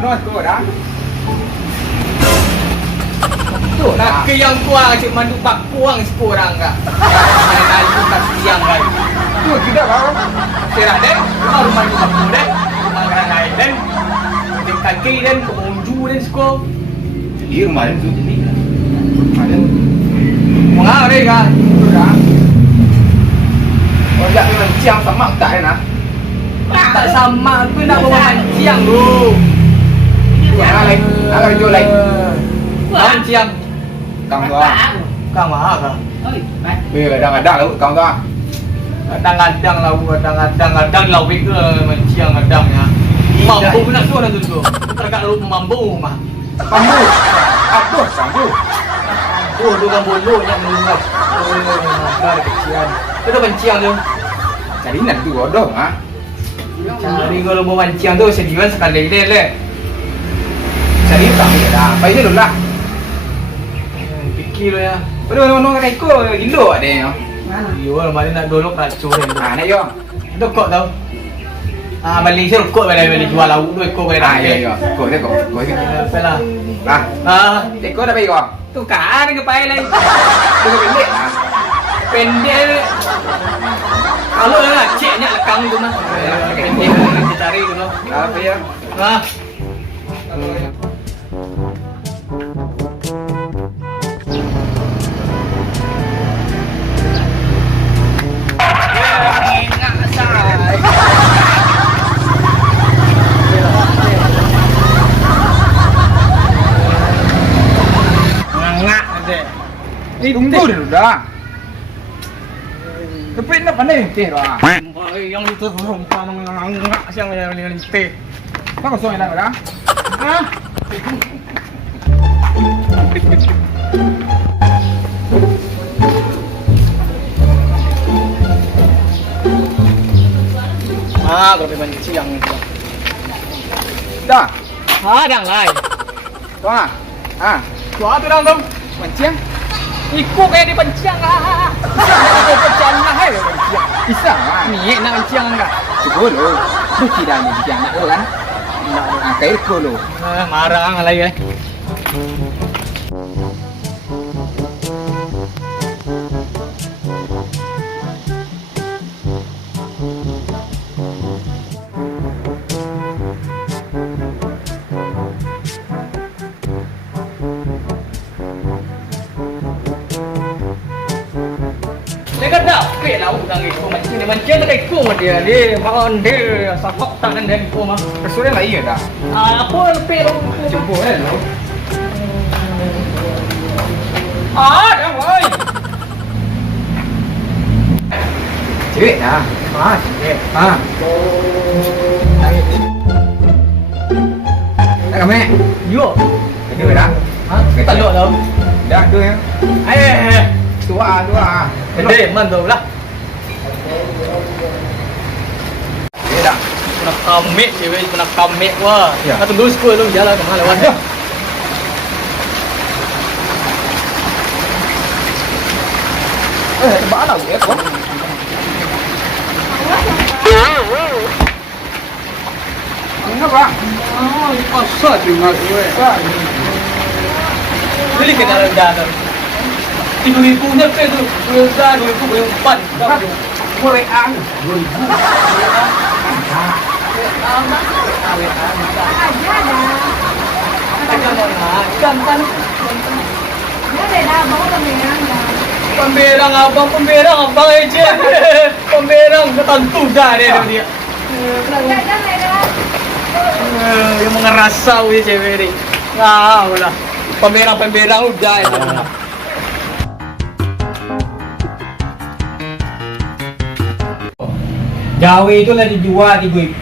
no tu dah. Tu nak ke yang kuang cik mandu bak kuang sekurang kak. Mana tadi tak siang kan. Tu tidak kau. Kira den, baru mandu bak ku den. Makanan lain den. Dengan kaki den, kemunju den sekur. Jadi rumah tu jadi. Ada. Mengapa deh kak? Tu dah. Oh jak dengan ciang sama tak nak? Tak sama tu nak bawa mancing tu. Yang lain, nak jual lain. Mancing. Kamu tu. Kau mahal kak? Kadang-kadang lah kamu tu. Kadang-kadang lah, kadang-kadang lah ke mancing kadangnya. Mampu pun nak suara tu tu. Terkak lu mampu mah. Bambu. Aduh, bambu. Oh, tu kan bolu yang menunggu. Ada kecian. Itu mancing tu. Jadi nak tu bodoh, ha? Cari kalau mau mancing tu sediakan sekali le. Jadi tak ada dah. Baik dulu lah. Fikir lo ya. Betul mana nak ikut gilo ada ya. Yo, mari nak dolok racun ni. Ah, nak yo. Itu kok tau. Ah, balik saya kok balik jual lauk tu kok balik. Ah, ya ya. Kau dia kau. Kau ni. Pelah. Ah, ikut dah baik kau. Tu kan ke pai lain. Tu pendek ah. Pendek. Kalau lah ceknya lekang tu mah. Pendek kita cari tu noh. Apa ya? Ah. Tunggu dulu dah. Tapi nak pandai teh lah. Yang itu rumpah mengangak siang yang teh. Kau kosong enak dah. Ah. Ah, kalau mancing yang itu. Dah. Hadang lai. Tu ah. Ah, Tua tu dong dong. mancing. Ikut kayak di pancing lah. Ada pancing lah hai pancing. Bisa ah. Ni nak pancing enggak? Cukup lo. Tu tidak ni dia nak kan. Nak. Ah, kayak ko lo. Marang lagi eh. Dia kan dah pek lah udang itu macam ni macam tak ikut dia makan dia sapok tangan dia ikut mah. Kesulitan lah iya dah. Apa pek lu Jemput kan lo. dah boy. Cewek dah. Ah, cik. Ah. Dah kami. Yo. Kedua dah. Ha? Tak ada tau. Dah tu ya. Tua. Gede mantap lah. Dia dah. Nak kamik cewek nak kamik wah. Ya. Nak tunggu sekolah lu jalan ke mana lewat. Tebak lah ya kau. Kenapa? Oh, ini pasal juga gue. Beli kena rendah tu. 3.000 nya pe tu. Rendah 2.000 Boleh ang. Pemberang abang aja. Pemberang ketentu dah dia. Yang mengerasau ya cewek ni. Nah, lah. Pemberang udah itu. Jawa itu lah dijual 3.000.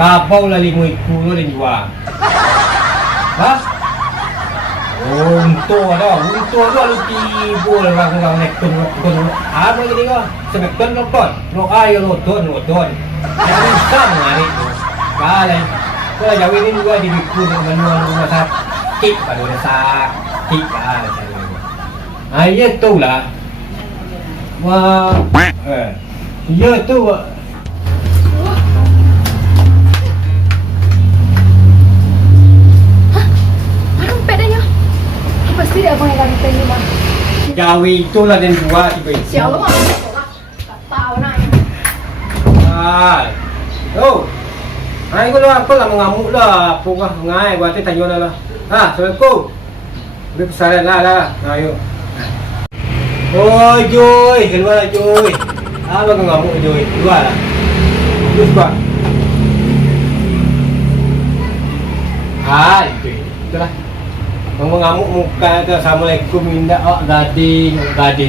Kabau lah 5.000 tu lah dijual. Hah? Untuk lu tibu lah orang naik ton. Apa lagi kau? Sebab ton. Lo ayo lo ton. Jangan sama ni tu. Kalau kalau Jawa ini juga dibikin dengan rumah sakit pada sakit kan. Ayat tu lah. Wah. Ya tu. Pasti dia abang yang ganteng ni bang. Jawi itulah dan buat tiba itu. Siapa mah? Tak tahu nak. Ah. Oh. Hai kau lah, kau lah mengamuk lah. Pukah ngai buat tanya lah. Ha, assalamualaikum. Udah pesanan lah. Ayo. Oh Joy, keluar lah Joy. Apa kau ngamuk Joy? Keluar lah. Terus buat. Ah, itulah. Kau mengamuk muka tu. Assalamualaikum minta gading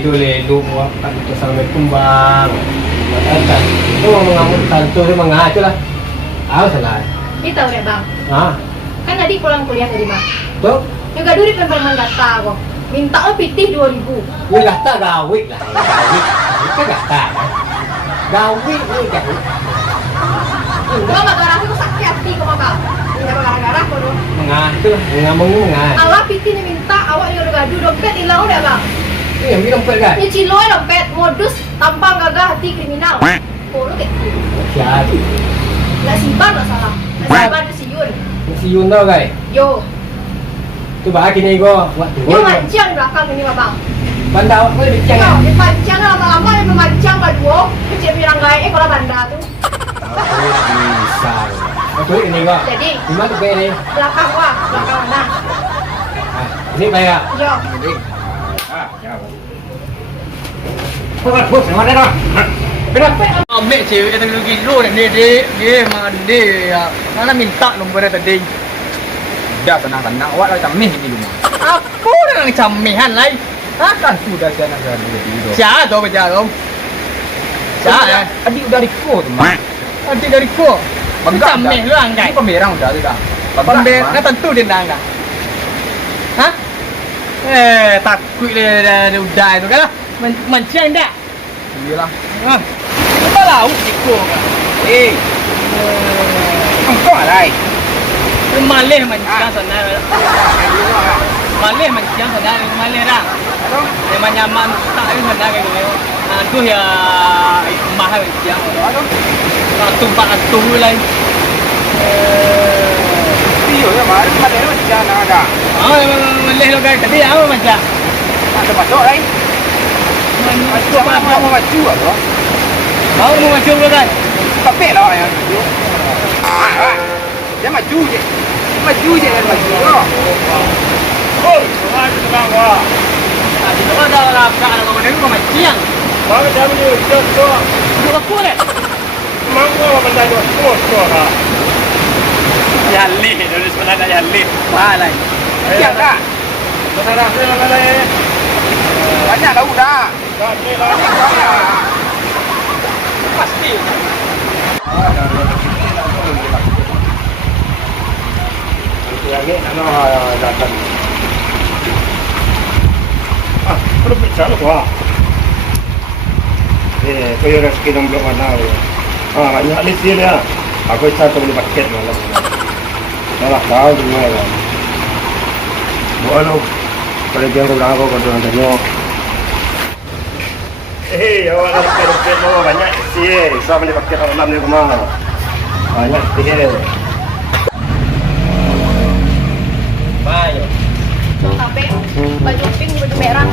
tu leluk buat kata assalamualaikum bang. Kata tu mengamuk tante tu mengacu lah. Ah salah. Ni tahu deh bang. Ah, Kan tadi pulang kuliah tadi bang. tu. Juga duit kan memang gata kok. Minta lo pitih 2.000. Dia kata gawik lah. Gawik kan kata. Gawik ni gawik. Gua mah garah itu sakit hati kok maka. Ini gara-gara kok doh. Mengacu lah. Mengamuk mengacu. Allah pitih ni minta awak nyuruh gaduh dompet hilang udah bang. Ni yang bilang dompet kan? Ni ciloy dompet modus tampang gagah hati kriminal. Oh lu kayak gitu. Jadi. Lah simpan tak salah. Lah simpan tu si Yun. Si Yun tau guys. Yo. Tu bahagi ni go. Waktu. Yo mancang di belakang ini bang. Bandar awak boleh bincang Yo, kan? di pancang lama-lama dia memancang berdua. Kecil bilang gaya kalau banda tu. Bisa. Betul ini go. Jadi Di mana tu ni? belakang mana? Ah, ini bayar. Yo. Bos, mana dah? Kenapa? Ambil cewek teknologi dulu dia mandi ya. Mana minta nombor dia tadi. Dah tenang-tenang. Awak dah camih ni rumah. Aku dah nak camihan lai. Ha kan sudah jangan ada tidur. Siapa tu baca dong? Siapa? Adik dari ko tu mah. Adik dari ko. Camih lu angkai. Ini pemerang dah tu dah. Pembe, nak tentu dia dah. Hah? Takut dia udah itu kan lah. Mancing dah. Iyalah. Ha. Apa lauk ikut kan? Engkau alai. Malih mancing sana. Malih mancing sana malih dah. Memang nyaman tak ini mana kayak gitu. Tu ya mahal mancing. Tumpak atuh lain. Iyo ya mari pada lu jangan ada. Malih lo guys. Tadi apa mancing? Ada masuk lai. Masuk apa mau maju apa? Mau maju lo kan? Tapi lah yang maju. Dia maju je. Maju je yang maju. Oh, maju bang wah. Tadi tu ada orang kat dalam mana tu mancing. Bang jam ni tu. Duk aku leh. Mangga benda tu. Tu lah. Yali, dari sebenarnya yali. Malai. Siap dah. Benar dah malai. Banyak dah udah. Dah ni lah. Pasti. Yang ni nak datang. Ah, perlu bicara kuah. Kau yang rezeki nombor mana? Ah, banyak list dia. Aku cakap beli paket malam. Malah tahu semua lah. Buat kalau dia kau bilang aku kau tuan tanya. Awak nak paket mau banyak sih. Saya beli paket malam ni kemana? Banyak sih. Banyak. Sampai baju pink baju merah.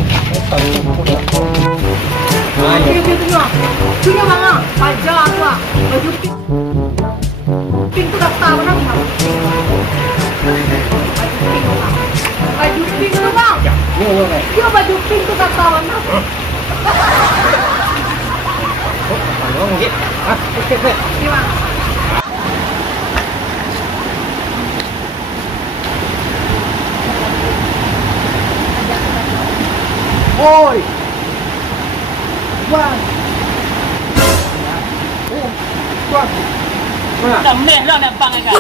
Punya mana? Pajak aku ah. Baju pink. Pink tu dah tahu nak bang. Baju pink tu bang. Dia baju pink tu dah tahu nak. Gimana? Oi. Wah. Wah. Mana? Camih lah nak bang kan.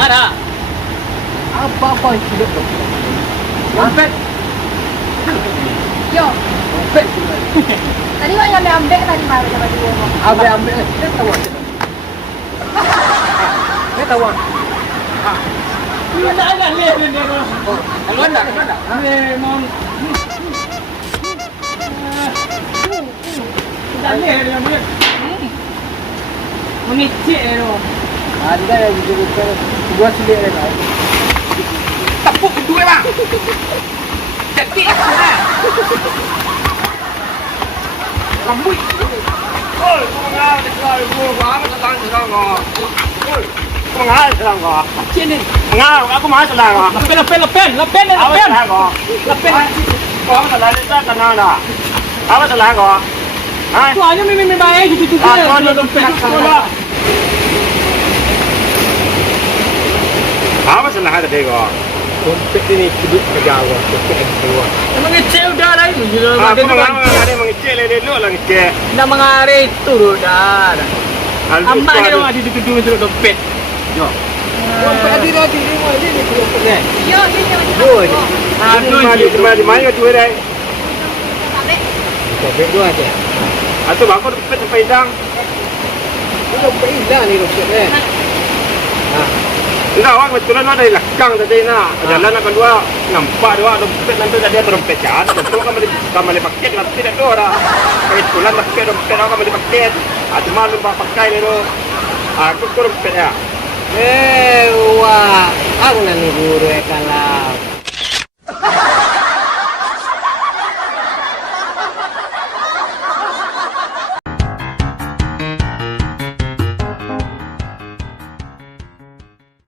Mana? Apa itu? Dompet. Yo. Dompet. Tadi wak yang ambil tadi mana baju gua. Ambil. Dia tahu. Dia tahu. Dia nak ada leh dia. Mana? Mana? Memang. Dah leh dia punya. Mengecek dia tu. Ada yang juga buat sendiri lah. Tepuk duit bang. Jadi aku lah. Kamu. Oi, kau ngah di sekolah ibu, apa sedang kau? Oi, kau ngah sedang kau? Sini. Ngah, aku mah sedang kau. Lepen. Apa sedang kau? Kau apa sedang di sana nana? Apa sedang kau? Hah? Tu hanya mimi bayar gitu tu. Kau ni dompet kau. Apa sedang ada kau? Dompet ini hidup kejawa, dompet yang keluar. Emang kecil dah lah itu. Aku ada mengecek le lu lagi cek. Dah mengare turun dah. Amak ni orang ada duduk dulu dompet. Dompet ada ni mau ini dompet ni. Ya, ini yang Dua macam je. Aduh. Di mana tu ada? tak Dompet dua je. Atau bangku dompet sampai hilang. Ini dompet hilang ni dompet ni. Enggak, awak betulan ada di belakang tadi nak. Jalan nak kedua, nampak dua dompet nanti tadi dompet jahat. Betul kamu paket nanti tidak ada. Betulan dompet kamu paket. Ada malu pakai ni tu. Aku dompet ya. Wah, aku nak ni guru kalam.